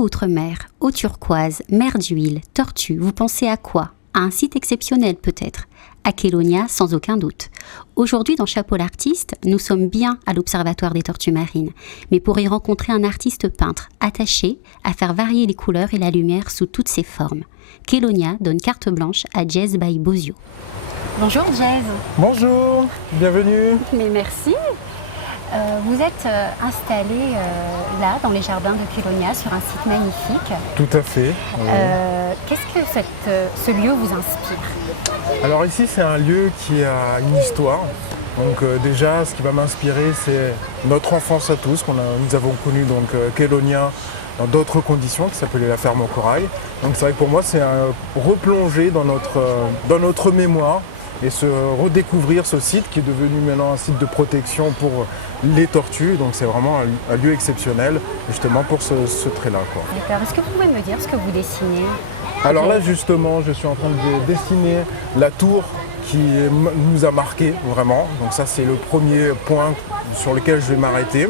outre-mer, eau turquoise, mer d'huile, tortue, vous pensez à quoi? À un site exceptionnel peut-être. À Kélonia, sans aucun doute. Aujourd'hui, dans Chapeau l'artiste, nous sommes bien à l'Observatoire des tortues marines. Mais pour y rencontrer un artiste peintre attaché à faire varier les couleurs et la lumière sous toutes ses formes. Kélonia donne carte blanche à Jazz by Bozio. Bonjour Jazz. Bonjour, bienvenue. Mais merci. Vous êtes installé là, dans les jardins de Kélonia, sur un site magnifique. Tout à fait. Qu'est-ce que ce lieu vous inspire? Alors ici, c'est un lieu qui a une histoire. Donc déjà, ce qui va m'inspirer, c'est notre enfance à tous. Nous avons connu donc Kélonia dans d'autres conditions, qui s'appelait la ferme au corail. Donc c'est vrai que pour moi, c'est replonger dans notre mémoire et se redécouvrir ce site qui est devenu maintenant un site de protection pour les tortues. Donc c'est vraiment un lieu exceptionnel justement pour ce trait-là. D'accord. Est-ce que vous pouvez me dire ce que vous dessinez? Alors là justement, je suis en train de dessiner la tour qui nous a marqué vraiment. Donc ça c'est le premier point sur lequel je vais m'arrêter.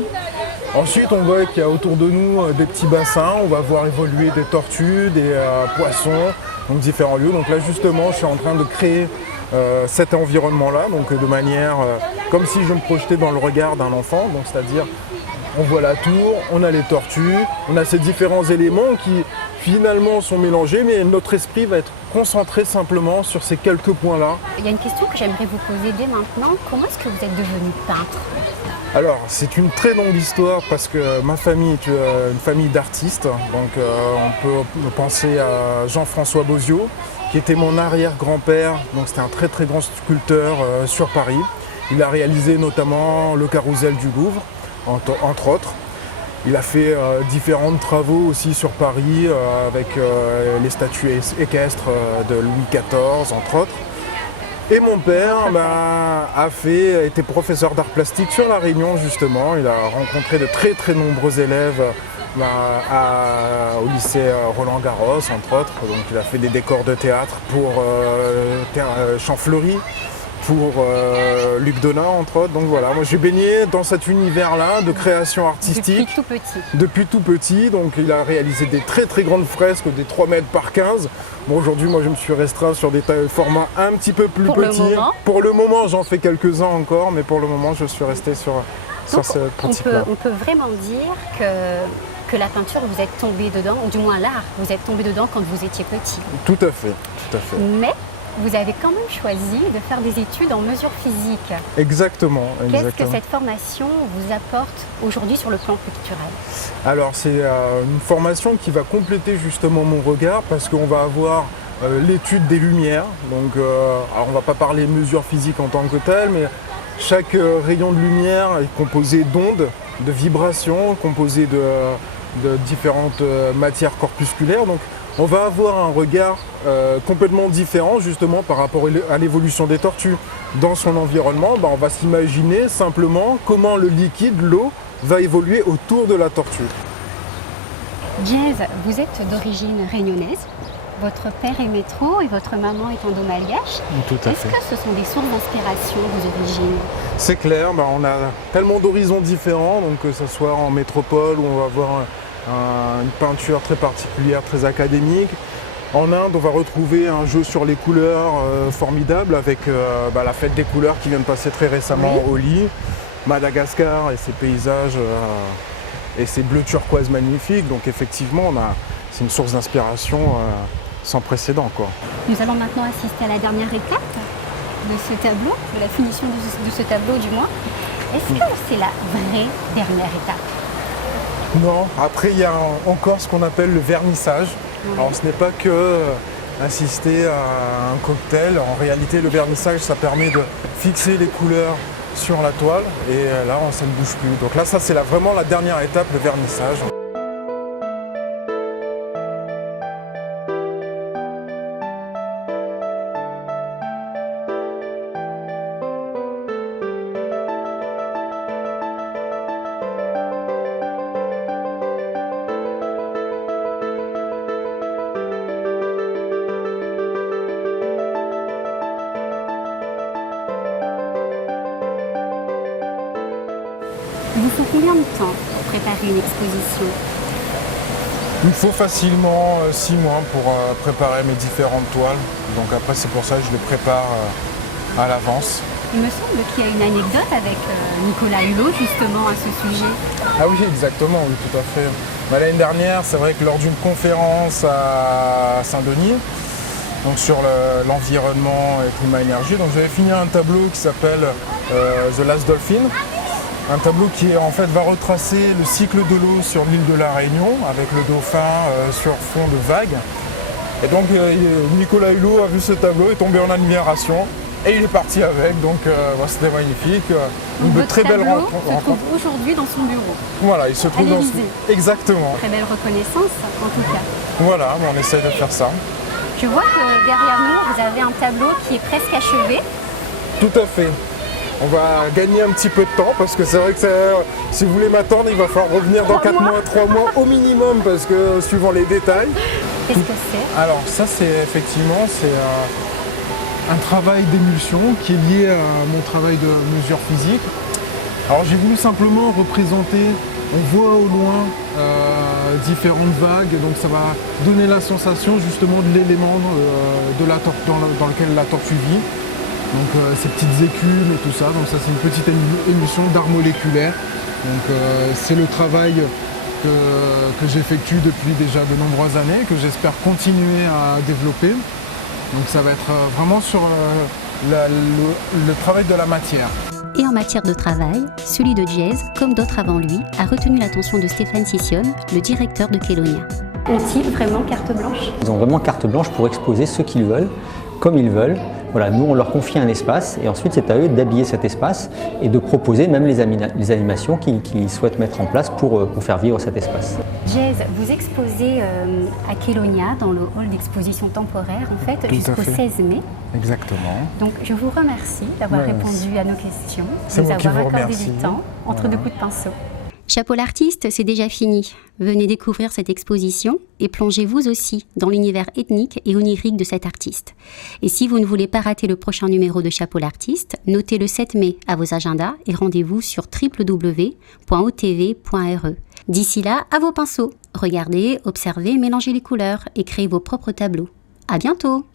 Ensuite on voit qu'il y a autour de nous des petits bassins, on va voir évoluer des tortues, des poissons, donc différents lieux. Donc là justement je suis en train de créer cet environnement-là, donc de manière comme si je me projetais dans le regard d'un enfant, donc c'est-à-dire on voit la tour, on a les tortues, on a ces différents éléments qui finalement sont mélangés, mais notre esprit va être concentré simplement sur ces quelques points-là. Il y a une question que j'aimerais vous poser dès maintenant, comment est-ce que vous êtes devenu peintre? Alors c'est une très longue histoire parce que ma famille est une famille d'artistes, donc on peut penser à Jean-François Bozio, qui était mon arrière-grand-père, donc c'était un très très grand sculpteur sur Paris. Il a réalisé notamment le Carrousel du Louvre, entre autres. Il a fait différents travaux aussi sur Paris avec les statues équestres de Louis XIV, entre autres. Et mon père était professeur d'art plastique sur La Réunion justement. Il a rencontré de très très nombreux élèves au lycée Roland-Garros, entre autres. Donc il a fait des décors de théâtre pour Champfleury, pour Luc Donat, entre autres. Donc voilà, moi j'ai baigné dans cet univers-là de création artistique. Depuis tout petit. Depuis tout petit, donc il a réalisé des très très grandes fresques, des 3 mètres par 15. Bon, aujourd'hui, moi je me suis restreint sur des formats un petit peu plus petits. Pour le moment, j'en fais quelques-uns encore, mais pour le moment, je suis resté sur cette pratique-là. On peut vraiment dire que la peinture, vous êtes tombé dedans, ou du moins l'art, vous êtes tombé dedans quand vous étiez petit. Tout à fait, tout à fait. Mais vous avez quand même choisi de faire des études en mesure physique. Exactement. Qu'est-ce que cette formation vous apporte aujourd'hui sur le plan culturel? Alors c'est une formation qui va compléter justement mon regard parce qu'on va avoir l'étude des lumières. Donc, alors on ne va pas parler mesure physique en tant que telle, mais chaque rayon de lumière est composé d'ondes, de vibrations, composé de différentes matières corpusculaires. Donc, on va avoir un regard complètement différent justement par rapport à l'évolution des tortues. Dans son environnement, on va s'imaginer simplement comment le liquide, l'eau, va évoluer autour de la tortue. Jazz, vous êtes d'origine réunionnaise. Votre père est métro et votre maman est endo-malgache. Tout à fait. Est-ce que ce sont des sources d'inspiration, vos origines? C'est clair, on a tellement d'horizons différents, donc que ce soit en métropole où on va avoir une peinture très particulière, très académique. En Inde, on va retrouver un jeu sur les couleurs formidable avec la fête des couleurs qui vient de passer très récemment au Holi. Madagascar et ses paysages et ses bleus turquoise magnifiques. Donc effectivement, c'est une source d'inspiration sans précédent, quoi. Nous allons maintenant assister à la dernière étape de ce tableau, de la finition de ce tableau du moins. Est-ce que c'est la vraie dernière étape? Non, après il y a encore ce qu'on appelle le vernissage. Alors ce n'est pas que assister à un cocktail. En réalité, le vernissage, ça permet de fixer les couleurs sur la toile et là, ça ne bouge plus. Donc là, ça c'est vraiment la dernière étape, le vernissage. Il vous faut combien de temps pour préparer une exposition? Il me faut facilement 6 mois pour préparer mes différentes toiles. Donc après c'est pour ça que je les prépare à l'avance. Il me semble qu'il y a une anecdote avec Nicolas Hulot justement à ce sujet. Ah oui, exactement, oui, tout à fait. L'année dernière, c'est vrai que lors d'une conférence à Saint-Denis, donc sur l'environnement et climat-énergie, donc j'avais fini un tableau qui s'appelle The Last Dolphin. Un tableau qui en fait va retracer le cycle de l'eau sur l'île de la Réunion avec le dauphin sur fond de vagues. Et donc Nicolas Hulot a vu ce tableau, est tombé en admiration et il est parti avec. Donc c'était magnifique. Une très belle rencontre. Il se trouve aujourd'hui dans son bureau. Voilà, il se trouve dans son... Exactement. Très belle reconnaissance en tout cas. Voilà, on essaie de faire ça. Je vois que derrière nous, vous avez un tableau qui est presque achevé. Tout à fait. On va gagner un petit peu de temps parce que c'est vrai que si vous voulez m'attendre, il va falloir revenir dans 3 mois au minimum parce que suivant les détails. Qu'est-ce que c'est? Alors ça c'est effectivement un travail d'émulsion qui est lié à mon travail de mesure physique. Alors j'ai voulu simplement représenter, on voit au loin différentes vagues, donc ça va donner la sensation justement de l'élément dans lequel la tortue vit. Donc ces petites écumes et tout ça, donc ça c'est une petite émulsion d'art moléculaire. Donc c'est le travail que j'effectue depuis déjà de nombreuses années, que j'espère continuer à développer. Donc ça va être vraiment sur le travail de la matière. Et en matière de travail, celui de Jez, comme d'autres avant lui, a retenu l'attention de Stéphane Sissionne, le directeur de Kélonia. Ont-ils vraiment carte blanche? Ils ont vraiment carte blanche pour exposer ce qu'ils veulent, comme ils veulent. Voilà, nous on leur confie un espace et ensuite c'est à eux d'habiller cet espace et de proposer même les animations qu'ils souhaitent mettre en place pour faire vivre cet espace. Jez, vous exposez à Kélonia dans le hall d'exposition temporaire en fait jusqu'au 16 mai. Exactement. Donc je vous remercie d'avoir répondu à nos questions, de nous avoir accordé du temps entre deux coups de pinceau. Chapeau l'artiste, c'est déjà fini. Venez découvrir cette exposition et plongez vous aussi dans l'univers ethnique et onirique de cet artiste. Et si vous ne voulez pas rater le prochain numéro de Chapeau l'artiste, notez le 7 mai à vos agendas et rendez-vous sur www.otv.re. D'ici là, à vos pinceaux. Regardez, observez, mélangez les couleurs et créez vos propres tableaux. À bientôt!